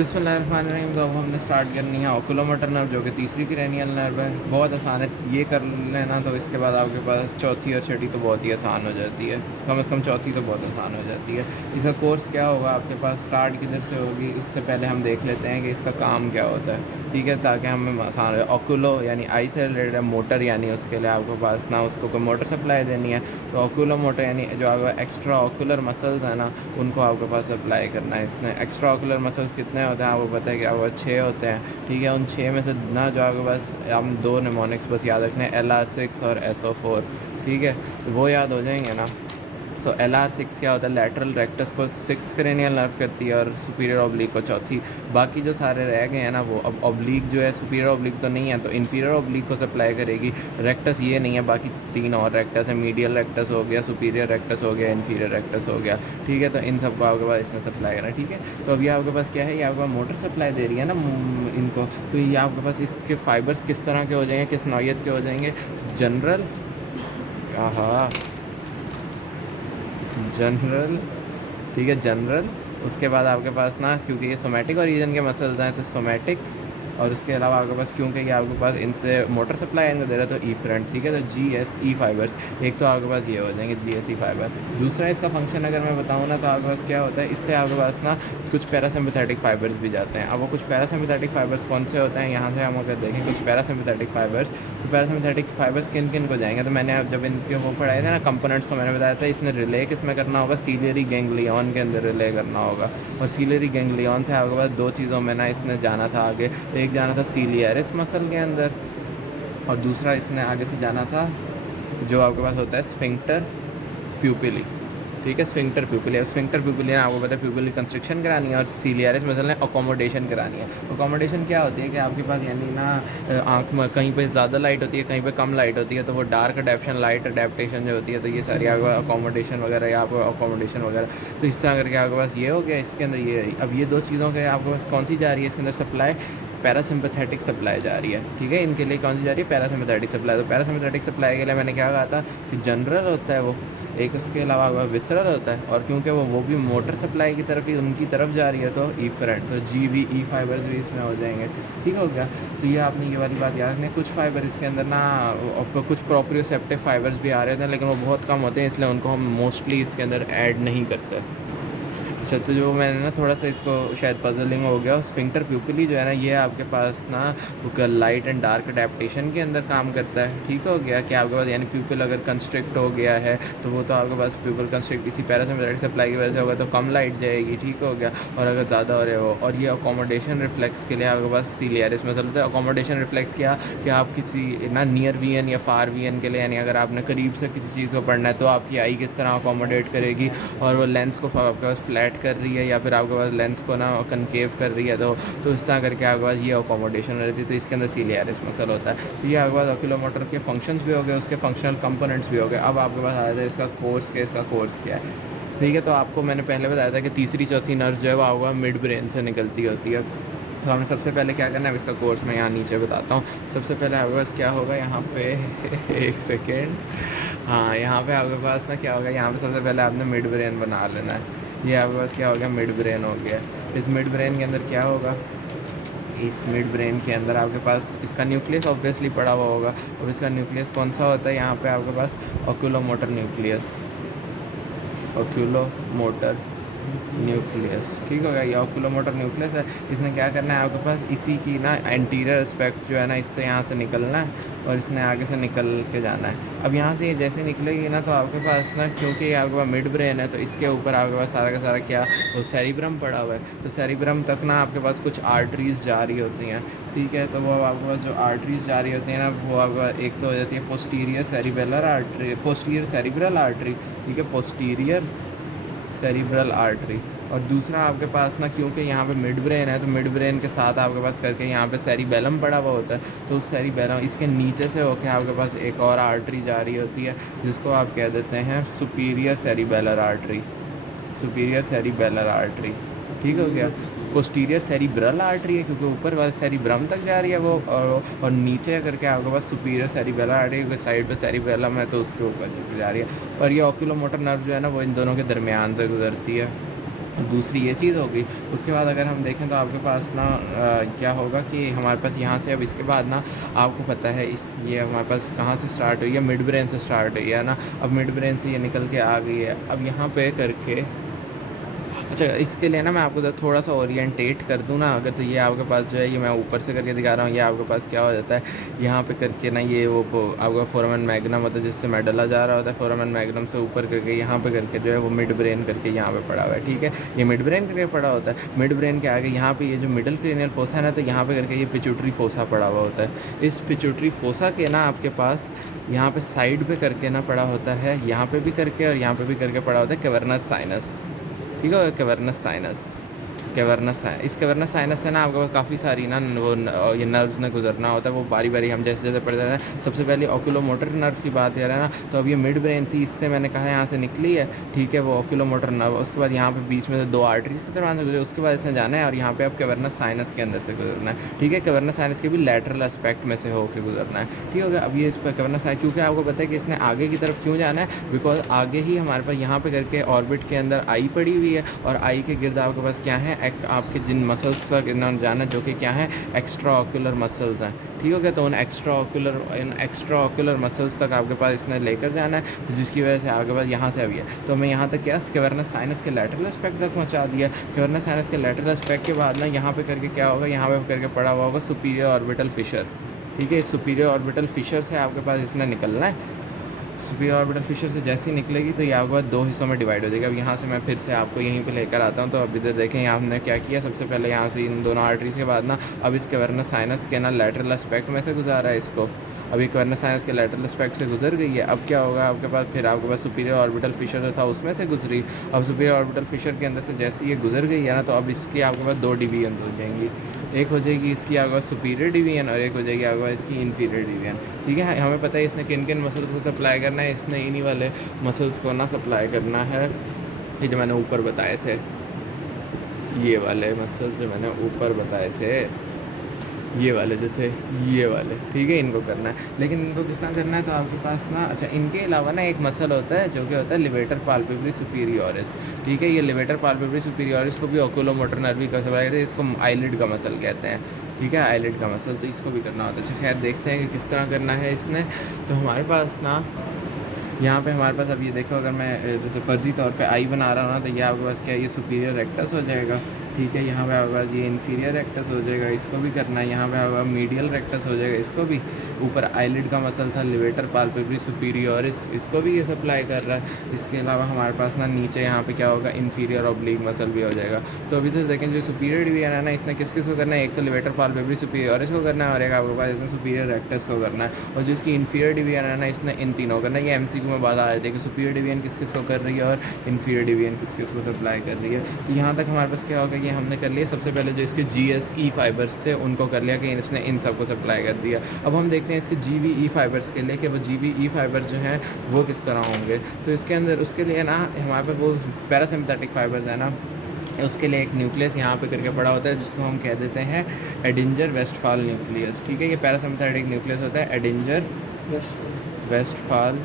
बिस्मिल्लाहिर्रहमानिर्रहीम। तो अब हमने स्टार्ट करनी है ओकुलोमोटर नर्व, जो कि तीसरी क्रेनियल नर्व है। बहुत आसान है, ये कर लेना तो इसके बाद आपके पास चौथी और छठी तो बहुत ही आसान हो जाती है। कम से कम चौथी तो बहुत आसान हो जाती है। इसका कोर्स क्या होगा आपके पास, स्टार्ट किधर से होगी, उससे पहले हम देख लेते हैं कि इसका काम क्या होता है, ठीक है, ताकि हमें आसान हो। ओकुलो यानी आई से रिलेटेड है, मोटर यानी उसके लिए आपके पास ना उसको कोई मोटर सप्लाई देनी है, तो ओकुलो मोटर यानी जो आपका एक्स्ट्रा ओकुलर मसल्स है ना, उनको आपके पास अप्लाई करना है। इसने एक्स्ट्रा ओकुलर मसल्स कितने होते हैं आपको पता है कि वो 6 होते हैं, ठीक है। उन 6 में से ना जो आपके पास हम 2 निमोनिक्स बस याद रखने हैं, LR6 और SO4, ठीक है। तो वो याद हो जाएंगे ना। तो LR6 क्या होता है, लैटरल रेक्टस को 6th क्रेनियल नर्व करती है और सुपीरियर ऑब्लिक को चौथी। बाकी जो सारे रह गए हैं ना, वो अब ऑब्लिक जो है सुपीरियर ऑब्लिक तो नहीं है, तो इन्फीरियर ऑब्लिक को सप्लाई करेगी। रेक्टस ये नहीं है, बाकी 3 और रेक्टस है, मीडियल रेक्टस हो गया, सुपीरियर रेक्टस हो गया, इन्फीरियर रेक्टस हो गया, ठीक है। तो इन सबको आपके पास इसने सप्लाई करना है, ठीक है। तो अभी आपके पास क्या है, ये आपका मोटर सप्लाई दे रही है ना इनको, तो ये आपके पास इसके फाइबर्स किस तरह के हो जाएंगे, किस नौयत के हो जाएंगे, जनरल, हाँ जनरल, ठीक है, जनरल। उसके बाद आपके पास ना, क्योंकि ये सोमैटिक और रीजन के मसल्स हैं, तो सोमैटिक, और उसके अलावा आपके पास क्योंकि ये आपके पास इनसे मोटर सप्लाई इनको दे रहा है, तो ईफरेंट, ठीक है। तो GSE फाइबर्स, एक तो आपके पास ये हो जाएंगे GSE फाइबर। दूसरा इसका फंक्शन अगर मैं बताऊँ ना, तो आपके पास क्या होता है, इससे आपके पास ना कुछ पैरासिम्पैथेटिक फाइबर्स भी जाते हैं। अब वो कुछ पैरासिम्पैथेटिक फाइबर्स कौन से होते हैं, यहाँ से हम अगर देखें कुछ पैरासिम्पैथेटिक फाइबर्स, तो पैरासिम्पैथेटिक फाइबर्स किन किन को जाएंगे, तो मैंने जब इनके वो पढ़ाए थे ना कंपोनेंट्स, तो मैंने बताया था इसने रिले किस में करना होगा, सीलियरी गैंग्लियन के अंदर रिले करना होगा। और सीलियरी गैंग्लियन से आपके पास 2 चीज़ों में ना इसने जाना था आगे, एक जाना था सीलियरिस मसल के अंदर, और दूसरा इसने आगे से जाना था जो आपके पास होता है स्फिंक्टर प्यूपिली, ठीक है। स्फिंक्टर प्यूपिली, अब स्फिंक्टर प्यूपिली ने आपको पता है प्यूपिली कंस्ट्रिक्शन करानी है, और सीलियरिस मसल ने अकोमोडेशन करानी है। अकोमोडेशन क्या होती है कि आपके पास यानी ना आँख में कहीं पे ज़्यादा लाइट होती है, कहीं पे कम लाइट होती है, तो वो डार्क अडेप्शन, लाइट अडेप्टेशन जो होती है, तो ये सारी आपको अकोमोडेशन वगैरह या आपको अकोमोडेशन वगैरह, तो इस तरह करके आपके पास ये हो गया। इसके अंदर ये, अब ये 2 चीज़ों के आपके पास कौन सी जा रही है इसके अंदर सप्लाई, पैरासिम्पैथेटिक सप्लाई जा रही है, ठीक है। इनके लिए कौन सी जा रही है, पैरासिम्पैथेटिक सप्लाई। तो पैरासिम्पैथेटिक सप्लाई के लिए मैंने क्या कहा था कि जनरल होता है वो एक, उसके अलावा विसरल होता है, और क्योंकि वो भी मोटर सप्लाई की तरफ ही उनकी तरफ जा रही है, तो ईफरेंट, तो GVE फाइबर्स भी इसमें हो जाएंगे, ठीक हो गया। तो ये आपने ये वाली बात याद रखनी। कुछ फाइबर इसके अंदर ना कुछ प्रोप्रियोसेप्टिव फाइबर्स भी आ रहे थे, लेकिन वो बहुत कम होते हैं, इसलिए उनको हम मोस्टली इसके अंदर ऐड नहीं करते। अच्छा, तो जो मैंने ना थोड़ा सा इसको शायद पजलिंग हो गया, स्फिंक्टर प्यूपिली जो है ना, ये आपके पास ना लाइट एंड डार्क अडेप्टेशन के अंदर काम करता है, ठीक हो गया। कि आपके पास यानी प्यूपिल अगर कंस्ट्रिक्ट हो गया है, तो वो तो आपके पास प्यूपिल कंस्ट्रिक्ट इसी पैरासिम्पैथेटिक सप्लाई की वजह से होगा, तो कम लाइट जाएगी, ठीक हो गया। और अगर ज़्यादा हो रहे हो, और ये अकोमोडेशन रिफ्लेक्स के लिए आपके पास सीलियरिस मसल होता है। अकोमोडेशन रिफ्लेक्स क्या, कि आप किसी ना नियर VN या फार VN के लिए, यानी अगर आपने करीब से किसी चीज़ को पढ़ना है, तो आपकी आई किस तरह अकोमोडेट करेगी, और वो लेंस को आपके पास फ्लैट कर रही है, या फिर आपके पास लेंस को ना कनकेव कर रही है, तो इस तरह करके आपके पास ये अकोमोडेशन रहती है। तो इसके अंदर सीलियरिस मसल होता है। तो ये आपके पास ओक्यूलोमोटर के फंक्शंस भी हो गए, उसके फंक्शनल कंपोनेंट्स भी हो गए। अब आपके पास आया था इसका कोर्स के, इसका कोर्स क्या है, ठीक है। तो आपको मैंने पहले बताया था कि तीसरी चौथी नर्व जो है वो आपका मिड ब्रेन से निकलती होती है। तो हमें सबसे पहले क्या करना है, इसका कोर्स मैं यहाँ नीचे बताता हूँ। सबसे पहले आपके पास क्या होगा यहाँ पे एक सेकेंड, हाँ, यहाँ पे आपके पास ना क्या होगा, यहाँ पे सबसे पहले आपने मिड ब्रेन बना लेना है। ये आपके पास क्या हो गया, मिड ब्रेन हो गया। इस मिड ब्रेन के अंदर क्या होगा, इस मिड ब्रेन के अंदर आपके पास इसका न्यूक्लियस ऑब्वियसली पड़ा हुआ होगा। अब इसका न्यूक्लियस कौन सा होता है, यहाँ पे आपके पास ओक्यूलोमोटर न्यूक्लियस, ओक्यूलोमोटर न्यूक्लियस, ठीक हो गया। ये ओक्यूलोमोटर न्यूक्लियस है। इसने क्या करना है आपके पास, इसी की ना एंटीरियर एस्पेक्ट जो है ना, इससे यहाँ से निकलना है, और इसने आगे से निकल के जाना है। अब यहाँ से ये जैसे निकलेगी ना, तो आपके पास ना, क्योंकि ये आपके पास मिड ब्रेन है, तो इसके ऊपर आपके पास सारा का सारा क्या, वो सेरिब्रम पड़ा हुआ है। तो सेरिब्रम तक ना आपके पास कुछ आर्टरीज जा रही होती हैं, ठीक है। तो वो आपके पास जो आर्टरीज जा रही होती हैं ना, वो आपका एक तो हो जाती है posterior cerebellar artery, posterior cerebral artery, ठीक है, पोस्टीरियर सेरिब्रल आर्टरी। और दूसरा आपके पास ना, क्योंकि यहाँ पे मिड ब्रेन है, तो मिड ब्रेन के साथ आपके पास करके यहाँ पे सेरिबेलम पड़ा हुआ होता है, तो उस सेरिबेलम इसके नीचे से होके आपके पास एक और आर्टरी जा रही होती है, जिसको आप कह देते हैं superior cerebellar artery, superior cerebellar artery, ठीक हो गया। पोस्टीरियर सेरिब्रल आर्टरी है, क्योंकि ऊपर वाले सेरिब्रम तक जा रही है वो, और नीचे करके आपके पास सुपीरियर सेरिबेलर आर्टरी, क्योंकि साइड पे सेरिबेलम है, तो उसके ऊपर जा रही है। और ये ओक्यूलोमोटर नर्व जो है ना, वो इन दोनों के दरमियान से गुजरती है, दूसरी ये चीज़ होगी। उसके बाद अगर हम देखें तो आपके पास ना क्या होगा कि हमारे पास यहाँ से अब इसके बाद ना आपको पता है इस ये हमारे पास कहाँ से स्टार्ट हुई है, मिड ब्रेन से स्टार्ट हुई है ना। अब मिड ब्रेन से ये निकल के आ गई है। अब यहाँ पे करके अच्छा, इसके लिए ना मैं आपको थोड़ा सा ओरिएंटेट कर दूँ ना अगर, तो ये आपके पास जो है ये मैं ऊपर से करके दिखा रहा हूँ। ये आपके पास क्या हो जाता है, यहाँ पे करके ना ये वो आपका फोरामन मैग्नम होता है जिससे मेडुला जा रहा होता है। फोरामन मैग्नम से ऊपर करके यहाँ पे करके जो है वो मिड ब्रेन करके यहाँ पे पड़ा हुआ है, ठीक है। ये मिड ब्रेन करके पड़ा होता है। मिड ब्रेन के आगे यहाँ पे ये जो मिडल क्रेनियल फोसा है ना, तो यहाँ पे करके ये पिट्यूटरी फोसा पड़ा हुआ होता है। इस पिट्यूटरी फोसा के ना आपके पास यहाँ पे साइड पे करके ना पड़ा होता है, यहाँ पे भी करके और यहाँ पे भी करके पड़ा होता है कैवर्नस साइनस, ठीक है। कैवर्नस इस कैवर्नस साइनस से ना आपको काफ़ी सारी ना वो ये नर्व्स में गुजरना होता है। वो बारी बारी हम जैसे जैसे पढ़ते हैं। सबसे पहले ऑक्यूलोमोटर नर्व की बात कर रहे हैं ना, तो अब ये मिड ब्रेन थी, इससे मैंने कहा यहाँ से निकली है, ठीक है, वो ऑक्यूलोमोटर नर्व। उसके बाद यहाँ पे बीच में से 2 आर्टरीज के दरमियान से गुजरे, उसके बाद इसने जाना है और यहाँ पे अब कैवर्नस साइनस के अंदर से गुजरना है, ठीक है। कैवर्नस साइनस के भी लैटरल एस्पेक्ट में से होकर गुजरना है, ठीक हो गया। अब ये इस पर कैवर्नस साइनस, क्योंकि आपको पता है कि इसने आगे की तरफ क्यों जाना है, बिकॉज आगे ही हमारे पास यहाँ पे करके ऑर्बिट के अंदर आई पड़ी हुई है, और आई के गिर्द आपके पास क्या है, आपके जिन मसल्स तक इन्होंने जाना, जो कि क्या है, एक्स्ट्रा ऑक्यूलर मसल्स हैं, ठीक हो गया। तो उन एक्स्ट्रा ऑक्यूलर मसल्स तक आपके पास इसने लेकर जाना है, तो जिसकी वजह से आपके पास यहाँ से अभी है। तो हमें यहाँ तक क्या कैवर्नस साइनस के लैटरल एस्पेक्ट तक पहुँचा दिया। कैवर्नस साइनस के लैटरल एस्पेक्ट के बाद ना यहाँ पे करके क्या होगा, यहाँ पे करके पड़ा हुआ होगा सुपीरियर ऑर्बिटल फिशर, ठीक है। इस सुपीरियर ऑर्बिटल फिशर से आपके पास इसने निकलना है। सुपीरियर ऑर्बिटल फिशर से जैसी निकलेगी तो ये आपके बाद 2 हिस्सों में डिवाइड हो जाएगा। अब यहाँ से मैं फिर से आपको यहीं पे लेकर आता हूँ। तो अब इधर देखें, यहाँ हमने क्या किया, सबसे पहले यहाँ से इन दोनों आर्टरीज के बाद ना अब इस कैवर्नस साइनस के ना लैटरल एस्पेक्ट में से गुजारा है इसको। अभी कैवर्नस साइनस के लैटरल एस्पेक्ट से गुजर गई है। अब क्या होगा आपके पास, फिर आपके पास सुपीरियर ऑर्बिटल फिशर जो था उसमें से गुजरी। अब सुपीरियर ऑर्बिटल फिशर के अंदर से जैसे ये गुजर गई है ना, तो अब इसकी आपके पास 2 डिवीजन हो जाएंगी। एक हो जाएगी इसकी आपके पास सुपीरियर डिवीजन और एक हो जाएगी आपके पास इसकी इन्फीरियर डिवीजन, ठीक है। हमें पता है इसने किन किन मसल्स को सप्लाई करना है। इसने इन्हीं वाले मसल्स को ना सप्लाई करना है, ये जो मैंने ऊपर बताए थे, ये वाले मसल्स जो मैंने ऊपर बताए थे, ये वाले जो थे, ये वाले, ठीक है, इनको करना है। लेकिन इनको किस तरह करना है, तो आपके पास ना अच्छा इनके अलावा ना एक मसल होता है जो कि होता है लिवेटर पाल्पेब्री सुपीरियोरिस, ठीक है। ये लिवेटर पाल्पेब्री सुपीरियोरिस को भी ओकुलोमोटर नर्व का सप्लाई करते हैं, इसको आईलिड का मसल कहते हैं, ठीक है, आईलिड का मसल, तो इसको भी करना होता है। अच्छा खैर देखते हैं कि किस तरह करना है इसने। तो हमारे पास ना यहाँ पे हमारे पास अब ये देखो, अगर मैं जैसे फ़र्ज़ी तौर पे आई बना रहा हूँ ना, तो ये आपके पास क्या है, ये सुपीरियर रेक्टस हो जाएगा, ठीक है। यहाँ पे आपके पास ये इन्फीरियर रेक्टस हो जाएगा, इसको भी करना है। यहाँ पे आपका मीडियल रेक्टस हो जाएगा, इसको भी। ऊपर आईलिड का मसल था लिवेटर पाल्पेब्री सुपीरियोरिस, इसको भी ये सप्लाई कर रहा है। इसके अलावा हमारे पास ना नीचे यहाँ पे क्या होगा, इन्फीरियर ऑब्लिक मसल भी हो जाएगा। तो अभी तो देखें जो सुपीरियर डिवीजन है ना, इसने किस किस को करना है, एक तो लिवेटर पाल्पेब्री सुपीरियोरिस को करना है, और एक आपके पास इसमें सुपीरियर रेक्टस को करना है। और जो इसकी इन्फीरियर डिवीजन है ना, इसने इन तीनों करना है। ये MCQ में बात आ जाती है कि सुपीरियर डिवीजन किस किस को कर रही है और इन्फीरियर डिवीजन किस किस को सप्लाई कर रही है। तो यहाँ तक हमारे पास क्या होगा, ये हमने कर लिया। सबसे पहले जो इसके GSE फाइबर्स थे उनको कर लिया कि इसने इन सबको सप्लाई कर दिया। अब हम देखते हैं इसके GBE फाइबर्स के लिए कि वो GBE फाइबर्स जो हैं वो किस तरह होंगे। तो इसके अंदर उसके लिए ना हमारे पास वो पैरासिम्पथेटिक फाइबर्स है ना, उसके लिए एक न्यूक्लियस यहाँ पे करके पड़ा होता है जिसको हम कह देते हैं एडिंजर वेस्टफाल न्यूक्लियस, ठीक है। ये पैरासिम्पथेटिक न्यूक्लियस होता है, एडिंजर वेस्टफाल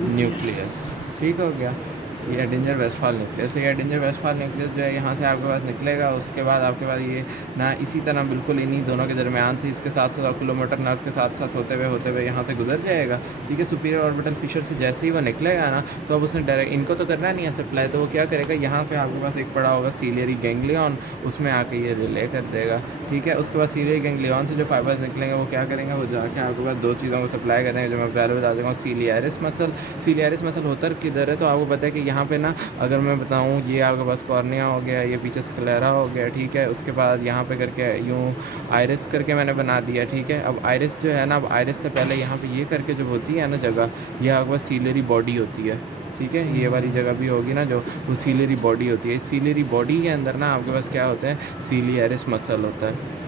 न्यूक्लियस, ठीक हो गया। ये एडिंजर वेस्टफाल न्यूक्लियस, तो ये एडिंजर वेस्टफाल न्यूक्लियस जो है यहाँ से आपके पास निकलेगा। उसके बाद आपके पास ये ना इसी तरह बिल्कुल इन्हीं दोनों के दरमियान से इसके साथ साथ ऑक्यूलोमोटर नर्व के साथ साथ होते हुए यहाँ से गुजर जाएगा, ठीक है। सुपीरियर ऑर्बिटल फिशर से जैसे ही वो निकलेगा ना, तो अब उसने डायरेक्ट, इनको तो करना नहीं है सप्लाई, तो वो क्या करेगा, यहाँ पर आपके पास एक पड़ा होगा सीलियरी गैंग्लियन, उसमें आके ये रिले कर देगा, ठीक है। उसके बाद सीलियरी गैंग्लियन से जो फाइबर्स निकलेंगे वो क्या करेंगे, वो जाके आपके पास 2 चीज़ों को सप्लाई करेंगे, जो मैं पहले बता दूँगा। सीलियरिस मसल, सीलियरिस मसल होता किधर है, तो आपको पता है कि यहाँ पे ना अगर मैं बताऊँ, ये आपके पास कॉर्निया हो गया, ये पीछे स्क्लेरा हो गया, ठीक है। उसके बाद यहाँ पे करके यूँ आइरिस करके मैंने बना दिया, ठीक है। अब आइरिस जो है ना, अब आइरिस से पहले यहाँ पे ये करके जो होती है ना जगह, ये आपके पास सीलियरी बॉडी होती है, ठीक है। ये वाली जगह भी होगी ना जो, वो सीलियरी बॉडी होती है। इस सीलियरी बॉडी के अंदर ना आपके पास क्या होता है, सीलियरिस मसल होता है।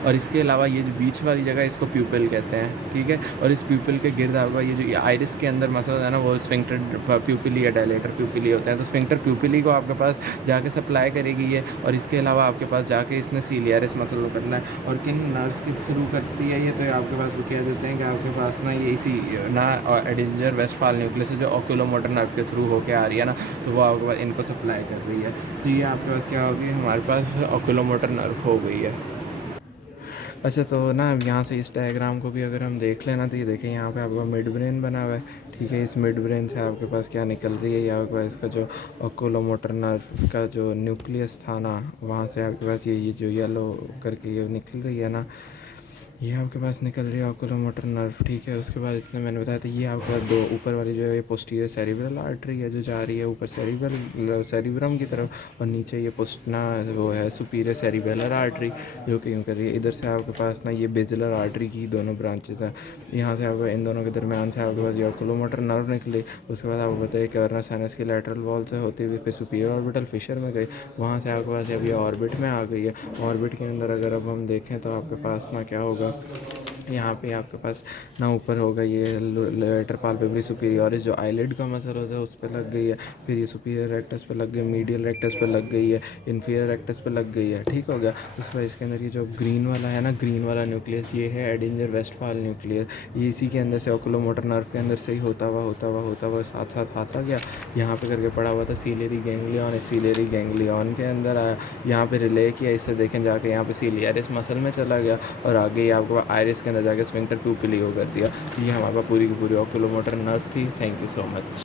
और इसके अलावा ये जो बीच वाली जगह इसको प्यूपिल कहते हैं, ठीक है। और इस प्यूपिल के गिर्द आपका ये जो आइरिस के अंदर मसल है ना, वो स्फिंक्टर प्यूपिली या डायलेटर प्यूपिली होते हैं। तो स्फिंक्टर प्यूपिली को आपके पास जाके सप्लाई करेगी ये, और इसके अलावा आपके पास जाके इसने सीलियरिस मसल को करना है। और किन नर्व्स के थ्रू करती है ये, तो आपके पास वो कह देते हैं कि आपके पास ना ये इसी ना एडिंजर वेस्टफाल न्यूक्लियस जो ओक्यूलोमोटर नर्व के थ्रू होके आ रही है ना, तो वो आपके पास इनको सप्लाई कर रही है। तो ये आपके पास क्या होगी, हमारे पास ओक्यूलोमोटर नर्व हो गई है। अच्छा, तो ना अब यहाँ से इस डायग्राम को भी अगर हम देख लेना, तो ये देखें यहाँ पे आपका मिड ब्रेन बना हुआ है, ठीक है। इस मिड ब्रेन से आपके पास क्या निकल रही है, या आपके पास इसका जो ओक्यूलोमोटर नर्व का जो न्यूक्लियस था ना, वहाँ से आपके पास ये जो येलो करके ये निकल रही है ना, ये आपके पास निकल रही है ओक्यूलोमोटर नर्व, ठीक है। उसके बाद इतने मैंने बताया था, ये आपके पास दो ऊपर वाली जो है ये पोस्टीरियर सेरिब्रल आर्टरी है जो जा रही है ऊपर सेरिब्रम की तरफ, और नीचे ये पोस्टना वो है सुपीरियर सेरिबेलर आर्टरी जो कि यूँ कर रही है। इधर से आपके पास ना ये बेजिलर आर्टरी की दोनों ब्रांचेस हैं। यहाँ से आपको इन दोनों के दरमियान से आपके पास ये ओक्यूलोमोटर नर्व निकली। उसके बाद आपको बताइए कर्नल साइनस की लैटरल वॉल से होती हुई फिर सुपीरियर ऑर्बिटल फिशर में गई, वहाँ से आपके पास अभी ऑर्बिट में आ गई है। ऑर्बिट के अंदर अगर अब हम देखें तो आपके पास ना क्या होगा, यहाँ पे आपके पास ना ऊपर होगा ये लेटर पाल्पेब्री सुपीरियरिस जो आईलिड का मसल होता है उस पर लग गई है, फिर ये सुपीरियर रेक्टस पे लग गई, मीडियल रेक्टस पे लग गई है, इन्फीरियर रेक्टस पे लग गई है, ठीक हो गया। उसके बाद इसके अंदर ये जो ग्रीन वाला है ना, ग्रीन वाला न्यूक्लियस, ये है एडिंजर वेस्टफाल न्यूक्लियस। ये इसी के अंदर से ओक्यूलोमोटर नर्व के अंदर से ही होता हुआ साथ साथ आता गया, यहाँ पे करके पड़ा हुआ था सीलियरी गैंग्लियन। इस सीलियरी गैंग्लियन के अंदर आया, यहाँ पे रिले किया, इससे देखें जाके यहाँ पे सीलियरिस मसल में चला गया, और आगे ही आपको आइरिस के अंदर जाके स्फिंक्टर प्यूपिली को कर दिया। तो ये हमारे पास पूरी की पूरी ओक्यूलोमोटर नर्व थी। Thank you so much.